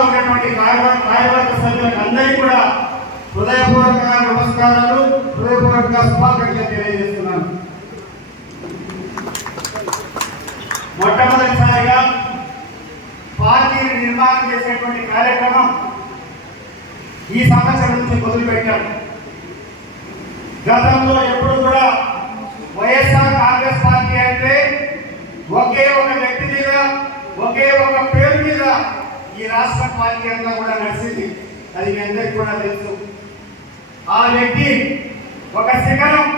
గ్రామాల్లో ఉన్నటువంటి కార్యవర్గ కార్యవర్గ సభ్యులకు అందరికీ కూడా హృదయపూర్వక నమస్కారాలు. హృదయపూర్వక శుభాకాంక్షలు తెలియజేస్తున్నాను. మొట్టమొదటిసారిగా పార్టీని నిర్మాణం చేసేటువంటి కార్యక్రమం ఈ సంవత్సరం నుంచి మొదలుపెట్టాం. గతంలో ఎప్పుడు కూడా వైఎస్ఆర్ కాంగ్రెస్ పార్టీ అంటే ఒకే ఒక వ్యక్తి మీద ఒకే ఒక పేరు మీద ఈ రాష్ట్ర పార్టీ కూడా నడిచింది. అది మీ అందరికీ కూడా తెలుసు. ఆ వ్యక్తి ఒక శిఖరం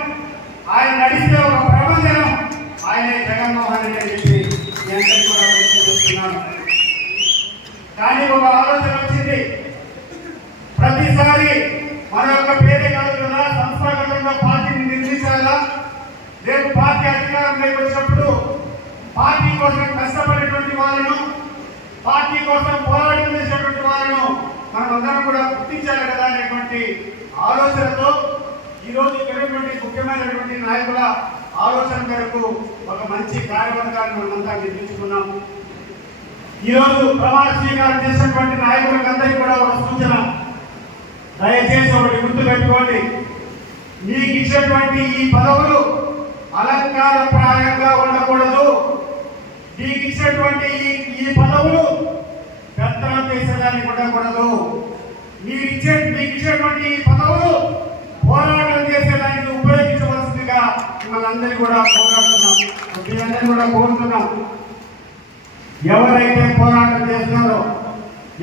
ఆయన నడిస్తే ఒక ప్రబంధనం ఆయన జగన్మోహన్ రెడ్డి అని చెప్పి మీ అందరికీ కూడా గుర్తు చేస్తున్నాను. కానీ ఒక ఆలోచన వచ్చింది. ప్రతిసారి మన యొక్క పేద కాదు సంస్థాగతంగా పార్టీని నిర్మించాలా? రేపు పార్టీ అధికారంలోకి వచ్చినప్పుడు పార్టీ కోసం కష్టపడేటువంటి వాళ్ళను పార్టీ కోసం పోరాటం మనం కూడా గుర్తించాలి కదా అనేటువంటి ఆలోచనతో ఈ రోజు ఇక్కడ ముఖ్యమైనటువంటి నాయకుల ఆలోచన మేరకు ఒక మంచి కార్యవర్గాన్ని మనమంతా నిర్మించుకున్నాం. ఈ రోజు ప్రమాణ స్వీకారం చేసినటువంటి నాయకులకందరికీ కూడా ఒక సూచన. దయచేసి ఒకటి గుర్తుపెట్టుకోండి. మీకు ఇచ్చినటువంటి ఈ పదవులు అలంకారప్రాయంగా ఉండకూడదు. మీకు ఇచ్చినటువంటి ఈ ఈ పదవులు పెత్తనం చేసేదానికి ఉండకూడదు మీరు ఇచ్చే మీకు ఇచ్చేటువంటి పదవులు పోరాటం చేసేదానికి ఉపయోగించవలసిందిగా మిమ్మల్ని అందరినీ కూడా కోరుతున్నాం మీరందరినీ కూడా కోరుతున్నాం. ఎవరైతే పోరాటం చేస్తారో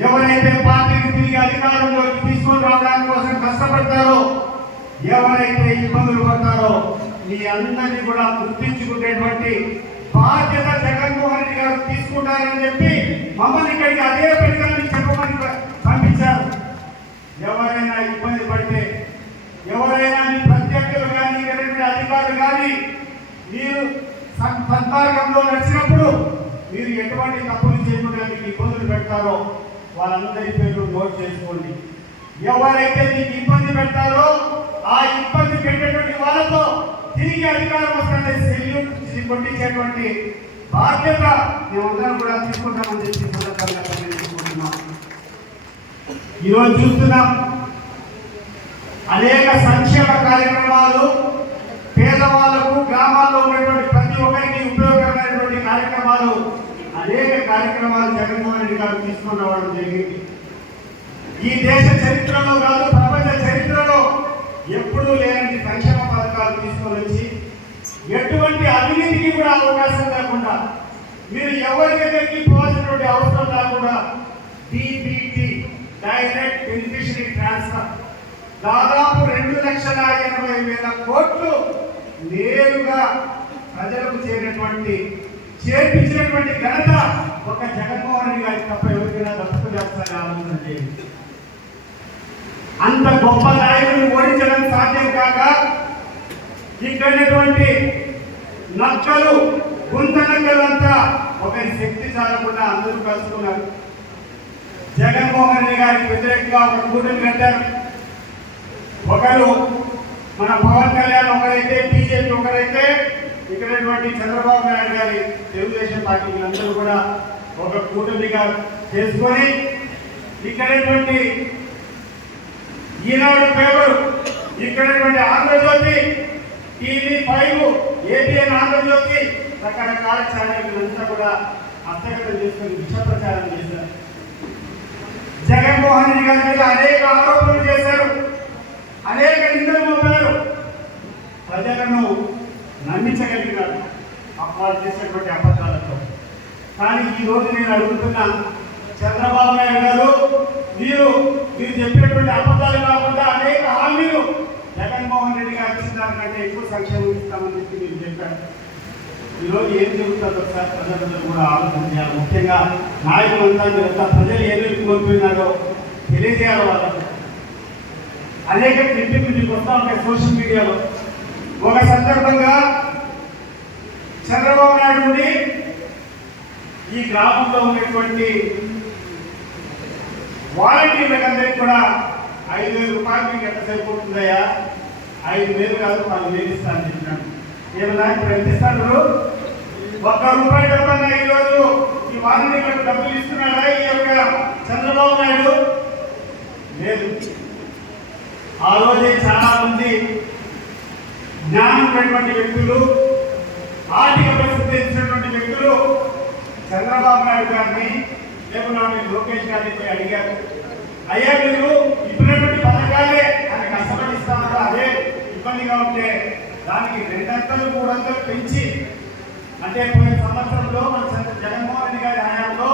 ఎవరైతే పార్టీని తిరిగి అధికారంలోకి తీసుకొని రావడానికి కోసం కష్టపడతారో ఎవరైతే ఇబ్బందులు పడతారో మీ అందరినీ కూడా గుర్తించుకునేటువంటి బాధ్యత జగన్మోహన్ గారు తీసుకుంటారని చెప్పి మమ్మల్ని ఇక్కడికి అదే పనిగా చెప్పమని పంపించారు. ఎవరైనా ఇబ్బంది పడితే ఎవరైనా మీ ప్రత్యర్థులు కానీ ఇక్కడటువంటి అధికారులు కానీ మీరు సం- నడిచినప్పుడు మీరు ఎటువంటి తప్పులు చేయకుండా మీకు ఇబ్బందులు పెడతారో వాళ్ళందరి పేర్లు నోట్ చేసుకోండి. ఎవరైతే మీకు ఇబ్బంది పెడతారో ఆ ఇబ్బంది పెట్టేటువంటి వాళ్ళతో తిరిగి అధికారం వస్తుంటే సెల్యూట్ కొట్టించేటువంటి బాధ్యత మేమందరం కూడా తీసుకుంటామని చెప్పి సందర్భంగా తెలియజేసుకుంటున్నాం. ఈరోజు చూస్తున్నాం అనేక సంక్షేమ కార్యక్రమాలు పేదవాళ్ళకు గ్రామాల్లో ఉన్నటువంటి ప్రతి ఒక్కరికి ఉపయోగకరమైనటువంటి కార్యక్రమాలు అనేక కార్యక్రమాలు జగన్మోహన్ రెడ్డి గారు తీసుకొని రావడం జరిగింది. ఈ దేశ చరిత్రలో కాదు ప్రపంచ చరిత్రలో ఎప్పుడూ లేని సంక్షేమ పథకాలు తీసుకొని వచ్చి ఎటువంటి అవినీతికి కూడా అవకాశం లేకుండా ఎవరికైతే ఎవరి పోవాల్సినటువంటి అవసరం లేకుండా డిబిటి డైరెక్ట్ బెనిఫిషరీ ట్రాన్స్ఫర్ దాదాపు రెండు లక్షల ఎనభై వేల కోట్లు నేరుగా ప్రజలకు చేరినటువంటి చేర్పించినటువంటి ఘనత ఒక జగన్మోహన్ రెడ్డి గారికి తప్ప ఎవరికైనా దత్తకు చేస్తారని ఆలోచన చేయండి. అంత గొప్ప నాయకుడిని ఓడించడం సాధ్యం కాక ఇక్కడటువంటి నక్కలు గుంత నక్కలంతా ఒకరి శక్తి చాలకుండా అందరూ కలుసుకున్నారు. జగన్మోహన్ రెడ్డి గారికి వ్యతిరేకంగా ఒక కూటమి కట్టారు. ఒకరు మన పవన్ కళ్యాణ్ ఒకరైతే బీజేపీ ఒకరైతే ఇక్కడటువంటి చంద్రబాబు నాయుడు గారి తెలుగుదేశం పార్టీ అందరూ కూడా ఒక కూటమిగా చేసుకొని ఇక్కడటువంటి ఈనాడు పేపరు ఇక్కడటువంటి ఆంధ్రజ్యోతి టీవీ ఫైవ్ రకరకాల ఛానళ్ళంతా కూడా హస్తగతం చేసుకుని విష ప్రచారం చేశారు. జగన్మోహన్ రెడ్డి గారి మీద అనేక ఆరోపణలు చేశారు. అనేక నిందలు మోపారు. ప్రజలను నమ్మించగలిగినారు. వాళ్ళు చేసినటువంటి అబద్ధాలతో. కానీ ఈ రోజు నేను అడుగుతున్నా చంద్రబాబు నాయుడు గారు మీరు మీరు చెప్పినటువంటి అబద్ధాలు కాకుండా అనేక హామీలు జగన్మోహన్ రెడ్డి గారు ఇచ్చిన దానికంటే ఎక్కువ సంక్షేమం ఇస్తామని చెప్పి మీరు చెప్పారు. ఈరోజు ఏం జరుగుతుందో ఒకసారి ప్రజలందరూ కూడా ఆలోచన చేయాలి. ముఖ్యంగా నాయకులంతా మీరంతా ప్రజలు ఏమేమి కోల్పోయినారో తెలియజేయాలి వాళ్ళకు. అనేక క్లిప్పింగ్లు మీకు వస్తా ఉంటాయి సోషల్ మీడియాలో. ఒక సందర్భంగా చంద్రబాబు నాయుడు నుండి ఈ గ్రామంలో ఉన్నటువంటి వాలంటీర్లకందరికీ కూడా ఐదు వేల రూపాయలు మీకు ఎంత సరిపోతుందయ్యా ఐదు వేలు కాదు వాళ్ళు వేలు అని చెప్పినాడు. ఏమన్నా ఇప్పుడు ఒక్క రూపాయి డబ్బన్నా ఈరోజు ఈ వారంటీలకు డబ్బులు ఇస్తున్నాడా ఈ యొక్క చంద్రబాబు నాయుడు? లేదు. ఆ రోజే చాలా మంది జ్ఞానం ఉన్నటువంటి వ్యక్తులు ఆర్థిక పరిస్థితి ఇచ్చినటువంటి వ్యక్తులు చంద్రబాబు నాయుడు గారిని లేకుండా లోకేష్ గారిని పోయి అడిగారు. అయ్యా మీరు ఇప్పుడున్నటువంటి పథకాలే అని కష్టపడి అదే ఇబ్బందిగా ఉంటే దానికి రెండంతలు మూడంతలు పెంచి అంటే పోయిన సంవత్సరంలో మన జగన్మోహన్ రెడ్డి గారి హయాంలో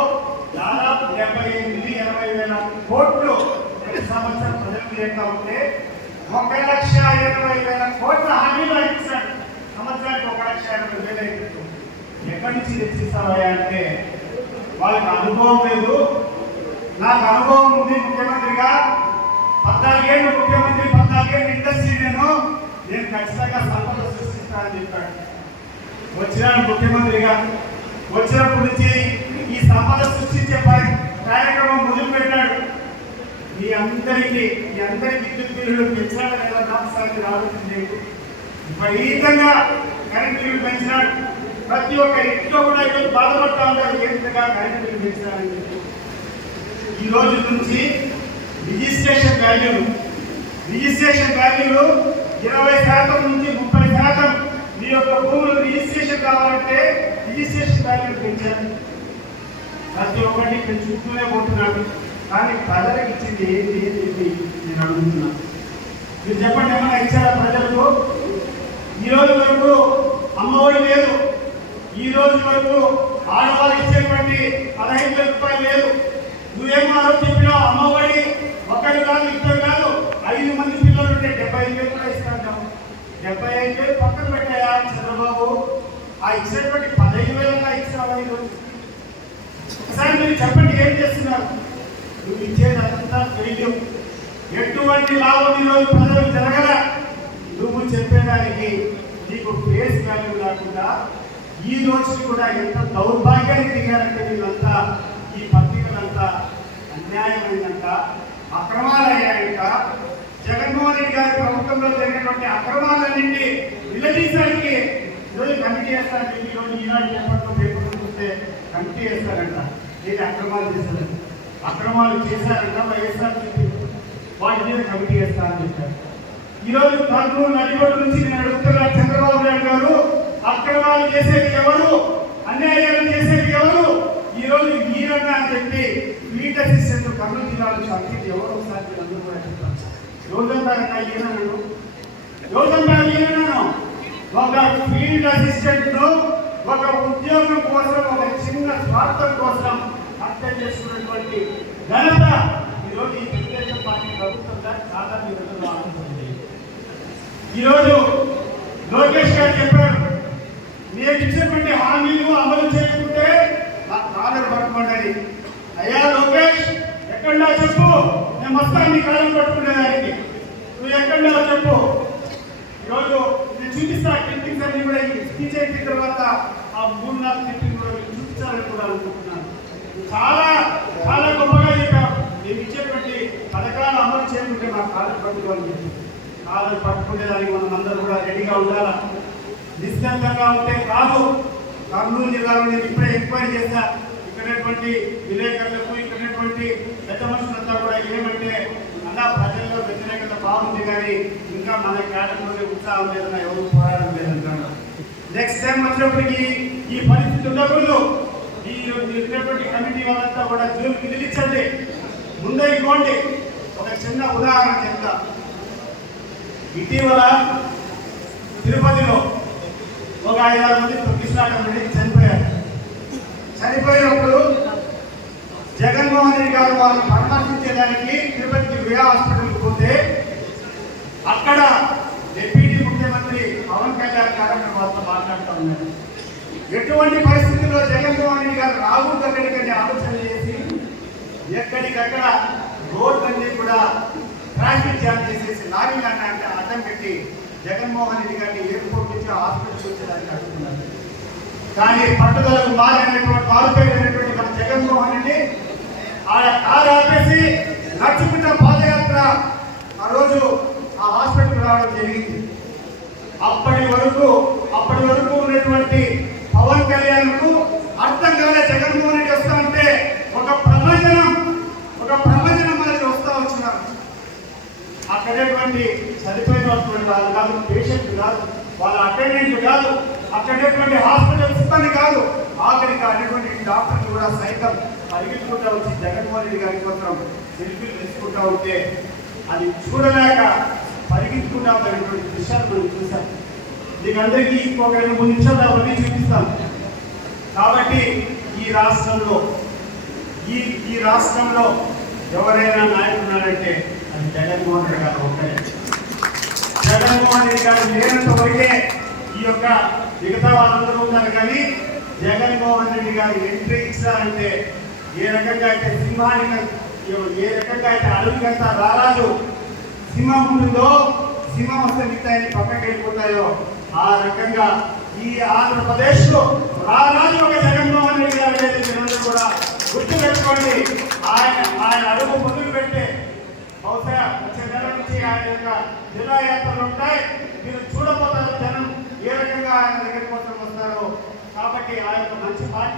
దాదాపు డెబ్బై ఎనిమిది ఎనభై వేల కోట్లు ప్రతి సంవత్సరం ప్రజలకు చేస్తా ఉంటే ఒక లక్ష ఇరవై వేల కోట్ల హామీలు ఇచ్చాడు సంవత్సరానికి ఒక లక్ష ఇరవై వేల ఎక్కడి నుంచి తెచ్చిస్తావయ్యా అంటే వాళ్ళకి అనుభవం లేదు. నాకు అనుభవం ఉంది ముఖ్యమంత్రిగా. పద్నాలుగేళ్ళు ముఖ్యమంత్రి పద్నాలుగేళ్ళు ఇండస్ట్రీ నేను. నేను ఖచ్చితంగా సంపద సృష్టిస్తానని చెప్పాడు. వచ్చినాడు ముఖ్యమంత్రిగా. వచ్చినప్పటి నుంచి ఈ సంపద సృష్టించే పరి- కార్యక్రమం మొదలు పెట్టాడు మీ అందరికీ మీ అందరి విద్యుత్ బిల్లులు పెంచాలని లేదా నాలుగు రాబోతుంది విపరీతంగా కరెంట్ బిల్లు పెంచినాడు. ప్రతి ఒక్క ఇంట్లో కూడా ఈరోజు బాధపడతా ఉంటారు ఏ విధంగా కరెంట్ బిల్లు పెంచాలని చెప్పి. ఈ రోజు నుంచి రిజిస్ట్రేషన్ వాల్యూలు రిజిస్ట్రేషన్ వాల్యూలు ఇరవై శాతం నుంచి ముప్పై శాతం మీ యొక్క భూములు రిజిస్ట్రేషన్ కావాలంటే రిజిస్ట్రేషన్ వాల్యూలు పెంచాలి. ప్రతి ఒక్కటి పెంచుకుంటూనే పోతున్నాడు కానీ ప్రజలకు ఇచ్చింది ఏంటి అని చెప్పి నేను అడుగుతున్నా. మీరు చెప్పండి ఏమైనా ఇచ్చారా ప్రజలకు? ఈ రోజు వరకు అమ్మఒడి లేదు. ఈ రోజు వరకు ఆడవాళ్ళు ఇచ్చేటువంటి పదహైదు వేల రూపాయలు లేదు. నువ్వేమో ఆ రోజు చెప్పినావు అమ్మఒడి ఒకరు కాదు ఇద్దరు కాదు ఐదు మంది పిల్లలు ఉంటే డెబ్బై ఐదు వేలు కూడా ఇస్తాను డెబ్బై వేలు పక్కన పెట్టాయా చంద్రబాబు? ఆ ఇచ్చినటువంటి పదహైదు వేలన్నా ఇచ్చినావా ఈరోజు ఒకసారి మీరు చెప్పండి ఏం చేస్తున్నారు? నువ్వు ఇచ్చేదంతా అంతా ఎటువంటి లాభం ఈరోజు ప్రజలకు జరగల? నువ్వు చెప్పేదానికి నీకు ఫేస్ వాల్యూ లేకుండా ఈ రోజు కూడా ఎంత దౌర్భాగ్యానికి దిగారంటే వీళ్ళంతా ఈ పత్రికలంతా అన్యాయమైందంట అక్రమాలయ్యాయంట. జగన్మోహన్ రెడ్డి గారి ప్రభుత్వంలో జరిగినటువంటి అక్రమాలన్నింటి నిలదీయడానికి ఈరోజు కమిటీ వేస్తారని చెప్పి ఈరోజు ఈనాడు పేపర్లో పేపర్లు చూస్తే కమిటీ వేస్తారంట ఏది అక్రమాలు చేశారు అక్రమాలు చేశారంట వైఎస్ఆర్ వాటి మీద కమిటీ వేస్తారని చెప్పారు. ఈరోజు కర్నూలు నడిబడి నుంచి నేను అడుగుతున్నా చంద్రబాబు నాయుడు గారు అక్రమాలు చేసేది ఎవరు? అన్యాయాలు చేసేది ఎవరు? ఈరోజు మీరన్నా అని చెప్పి ఫీల్డ్ అసిస్టెంట్ కర్నూలు జిల్లాలో చంపేది ఎవరు ఒకసారి అందరూ కూడా చెప్తాను చెప్తారు రోజంతా ఈయనను రోజంతా ఈయనను ఒక ఫీల్డ్ అసిస్టెంట్ ఒక ఉద్యోగం కోసం ఒక చిన్న స్వార్థం కోసం హత్య చేసుకున్నటువంటి ఘనత ఈరోజు ఈ తెలుగుదేశం పార్టీ ప్రభుత్వం చాలా మీ ఈరోజు లోకేష్ గారు చెప్పారు నేను ఇచ్చినటువంటి హామీలు అమలు చేయకుంటే నా కాలర్ పట్టుకోండి అయ్యా లోకేష్ ఎక్కడా చెప్పు మొత్తాన్ని వస్తాను నీ పట్టుకునేదానికి నువ్వు ఎక్కడా చెప్పు. ఈరోజు నేను చూపిస్తా క్లిప్పింగ్స్ అన్ని కూడా స్పీచ్ అయిన తర్వాత ఆ మూడు నాలుగు క్లిప్పింగ్ కూడా మీకు చూపించాలని కూడా అనుకుంటున్నాను. చాలా చాలా గొప్పగా చెప్పారు మేము ఇచ్చేటువంటి పథకాలు అమలు చేయకుంటే మా కాలం పట్టుకోవాలని చెప్పి. కాలం పట్టుకునేదానికి మనం అందరూ కూడా రెడీగా ఉండాలా? నిశ్చితంగా ఉంటే కాదు. కర్నూలు జిల్లాలో నేను ఇప్పుడే ఎంక్వైరీ చేశా ఇక్కడటువంటి విలేకరులకు ఇక్కడటువంటి పెద్ద మనుషులంతా కూడా ఏమంటే అలా ప్రజల్లో వ్యతిరేకత బాగుంది కానీ ఇంకా మన కేటగిరీ ఉత్సాహం లేదన్న ఎవరు పోరాటం లేదంటున్నారు. నెక్స్ట్ టైం వచ్చినప్పటికీ ఈ పరిస్థితి ఉండకూడదు. ఈ ఉన్నటువంటి కమిటీ వాళ్ళంతా కూడా జూన్ నిలిచండి. ముందే ఇవ్వండి. ఒక చిన్న ఉదాహరణ చెప్తా. ఇటీవల తిరుపతిలో ఒక ఐదారు మంది తొక్కిసలాటం మంది చనిపోయారు. చనిపోయినప్పుడు జగన్మోహన్ రెడ్డి గారు వాళ్ళని పరామర్శించడానికి తిరుపతికి వియా హాస్పిటల్కి పోతే అక్కడ డిప్యూటీ ముఖ్యమంత్రి పవన్ కళ్యాణ్ గారు అక్కడ వాళ్ళతో మాట్లాడుతూ ఉన్నారు. ఎటువంటి పరిస్థితుల్లో జగన్మోహన్ రెడ్డి గారు రాకూడదు అక్కడికని ఆలోచన చేసి ఎక్కడికక్కడ రోడ్లన్నీ కూడా ట్రాఫిక్ జామ్ చేసేసి లారీ లాంటి అడ్డం పెట్టి జగన్మోహన్ రెడ్డి గారిని ఎయిర్పోర్ట్ నుంచి హాస్పిటల్కి వచ్చేదానికి అడుగుతున్నారు. కానీ పట్టుదలకు మారినటువంటి మారుపోయినటువంటి మన జగన్మోహన్ రెడ్డి ఆడ కారు ఆపేసి నడుచుకుంటా పాదయాత్ర ఆ రోజు ఆ హాస్పిటల్ రావడం జరిగింది. అప్పటి వరకు అప్పటి వరకు ఉన్నటువంటి పవన్ కళ్యాణ్కు అర్థం కాలే జగన్మోహన్ రెడ్డి వస్తా ఉంటే ఒక ప్రవచనం ఒక ప్రవచనం మనకి వస్తా వచ్చినారు. అక్కడేటువంటి చనిపోయినటువంటి వాళ్ళు కాదు పేషెంట్ కాదు వాళ్ళ అటెండెంట్ కాదు. అక్కడేటువంటి హాస్పిటల్ సిబ్బంది కాదు. ఆఖరికి అటువంటి డాక్టర్లు కూడా సైతం పరిగెత్తుకుంటా వచ్చి జగన్మోహన్ రెడ్డి గారి కోసం సెల్ఫీలు తీసుకుంటా ఉంటే అది చూడలేక పరిగెత్తుకుంటా ఉన్నటువంటి దృశ్యాలు మనం చూసాం దీని అందరికీ ఒక రెండు మూడు నిమిషాలు అవన్నీ చూపిస్తాం కాబట్టి ఈ రాష్ట్రంలో ఈ ఈ రాష్ట్రంలో ఎవరైనా నాయకున్నారంటే అది జగన్మోహన్ రెడ్డి గారు ఒకటే జగన్మోహన్ రెడ్డి గారు లేనంత వరకే ఈ యొక్క మిగతా వాళ్ళందరూ ఉన్నారు కానీ జగన్మోహన్ రెడ్డి గారు ఎంట్రీ ఇచ్చారంటే ఏ రకంగా అయితే సింహానికి ఏ రకంగా అయితే అడవికంత రారాజు సింహం ఉంటుందో సింహం వస్తే మిగతాయని పక్కకి వెళ్ళిపోతాయో ఆ రకంగా ఈ ఆంధ్రప్రదేశ్లో రారాజు ఒక జగన్మోహన్ రెడ్డి గారు అనేది కూడా గుర్తు పెట్టుకోండి ఆయన ఆయన అడుగు మొదలు పెట్టే బహుశా వచ్చే నెల నుంచి ఆయన యొక్క జిల్లా యాత్రలు ఉంటాయి. మీరు చూడబోతారు జనం ఏ రకంగా ఆయన దగ్గర కోసం వస్తారో కాబట్టి ఆ యొక్క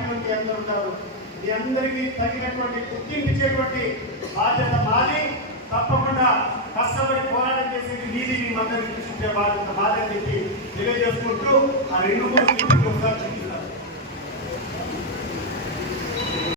మంచి అందరూ ఉంటారు. మీ అందరికీ తగినటువంటి గుర్తింపు బాధ్యత మాది. తప్పకుండా కష్టపడి పోరాటం చేసేది మీది మీ అందరికీ చూపించే బాధ్యత బాధ్యత చెప్పి తెలియజేసుకుంటూ ఆ రెండు మూడు ఒకసారి